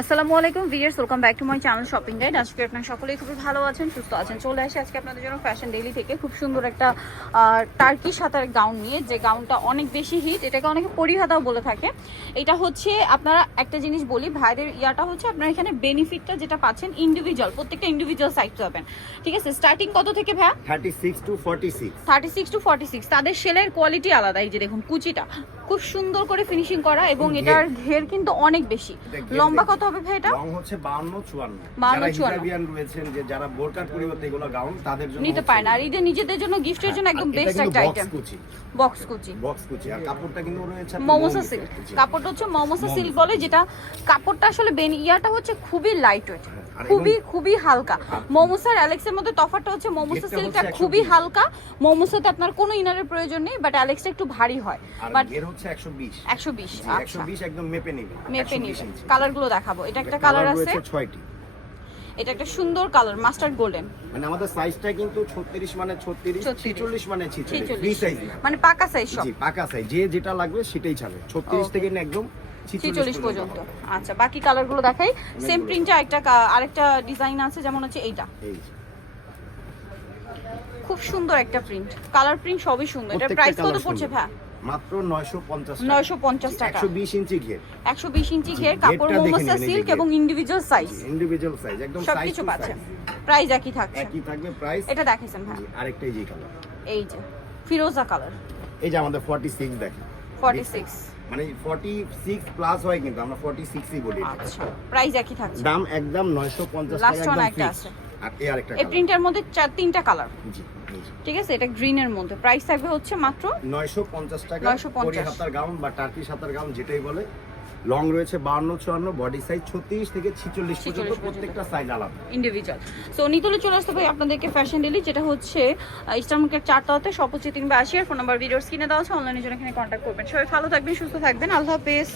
আসসালামু আলাইকুম viewers, welcome back to my channel shopping guide. আজকে আপনারা সকলেই খুব ভালো আছেন, সুস্থ আছেন। চলে আসি আজকে আপনাদের জন্য ফ্যাশন ডেইলি থেকে খুব সুন্দর একটা টার্কি সাতার গাউন নিয়ে, যে গাউনটা অনেক বেশি হিট, এটাকে অনেকে পরিহাতাও বলে থাকে। এটা হচ্ছে আপনারা একটা জিনিস বলি, ভাইদের ইয়াটা হচ্ছে আপনারা এখানে বেনিফিটটা যেটা পাচ্ছেন ইন্ডিভিজুয়াল, প্রত্যেকটা ইন্ডিভিজুয়াল সাইজ পাবেন। ঠিক আছে, স্টার্টিং কত থেকে ভাইয়া? 36 to 46। 36 to 46। তাদের সেলের কোয়ালিটি আলাদা। এই যে দেখুন কুচিটা খুব সুন্দর করে ফিনিশিং করা এবং এটার ঘের কিন্তু অনেক বেশি। লম্বা কত হবে ভাই এটা? লং হচ্ছে 52 54। 52 যারা হিজাবিয়ান রয়েছেন, যে যারা বোরকার পরিবর্তে এগুলো গাউন, তাদের জন্য নিতে পারেন। আর ঈদের নিজেদের জন্য গিফটের জন্য একদম বেস্ট একটা আইটেম। বক্স কুচি, বক্স কুচি। আর কাপড়টা কিন্তু রয়েছে মমোসা সিল্ক। কাপড়টা হচ্ছে মমোসা সিল্ক বলে, যেটা কাপড়টা আসলে ইয়াটা হচ্ছে খুবই লাইট ওয়েট, খুবই হালকা। মমোসার অ্যালেক্সের মধ্যে তফাৎটা হচ্ছে মমোসা সিল্কটা খুবই হালকা। মমোসাতে আপনার কোনো ইনারের প্রয়োজন নেই, বাট অ্যালেক্সটা একটু ভারী হয়। বাট এর হচ্ছে 120। 120 আচ্ছা, 120 একদম মেপে নিবে। কালারগুলো দেখাবো। এটা একটা কালার আছে, 6টি। এটা একটা সুন্দর কালার মাস্টার্ড গোল্ডেন। মানে আমাদের সাইজটা কিন্তু 36 মানে 36, 46 মানে 46, ফ্রি সাইজ না, মানে পাকা সাইজ সব। জি পাকা সাইজ, যে যেটা লাগবে সেটাই ছাড়বে। 36 থেকে না একদম 46 পর্যন্ত। আচ্ছা, বাকি কালারগুলো দেখাই। সেম প্রিন্টে আরেকটা ডিজাইন আছে, যেমন হচ্ছে এইটা, এই খুব সুন্দর একটা প্রিন্ট, কালার প্রিন্ট সবই সুন্দর। এটা প্রাইস কত পড়ছে ভাই? মাত্র 950 টাকা। 950 টাকা। 120 ইঞ্চি ঘের, 120 ইঞ্চি ঘের, কাপড় মমোসা সিল্ক এবং ইন্ডিভিজুয়াল সাইজ। ইন্ডিভিজুয়াল সাইজ একদম সাইজ সবকিছু পাচ্ছেন। প্রাইস একই থাকবে প্রাইস। এটা দেখাইছেন ভাই, আরেকটা এই যে কালার, এই যে ফিরোজা কালার। এই যে আমাদের 46 দেখেন, 46 মানে 46 প্লাস হয়, কিন্তু আমরা 46ই বলি। আচ্ছা, প্রাইস একই থাকছে। দাম একদম 950 টাকা। লাস্ট ওয়ান একটা আছে, আর এই আরেকটা এই প্রিন্টের মধ্যে তিনটা কালার। জি, ঠিক আছে, এটা গ্রিনের মধ্যে। প্রাইস থাকবে হচ্ছে মাত্র 950 টাকা। 950 পরি হাতার গাউন বা টার্কি হাতার গাউন যেটাই বলে। লং রয়েছে 52 54, বডি সাইজ 36 থেকে 46 পর্যন্ত, প্রত্যেকটা সাইজ আলাদা ইন্ডিভিজুয়াল। সো নিতলে চলে আসতে ভাই আপনাদেরকে ফ্যাশন ডেলি, যেটা হচ্ছে ইস্টার মার্কেট 4টাতে, সব হচ্ছে 382। আর ফোন নাম্বার ভিডিওর স্ক্রিনে দেওয়া আছে, অনলাইনের জন্য এখানে কন্ট্যাক্ট করবেন। সবাই ভালো থাকবেন, সুস্থ থাকবেন, আল্লাহ হাফেজ।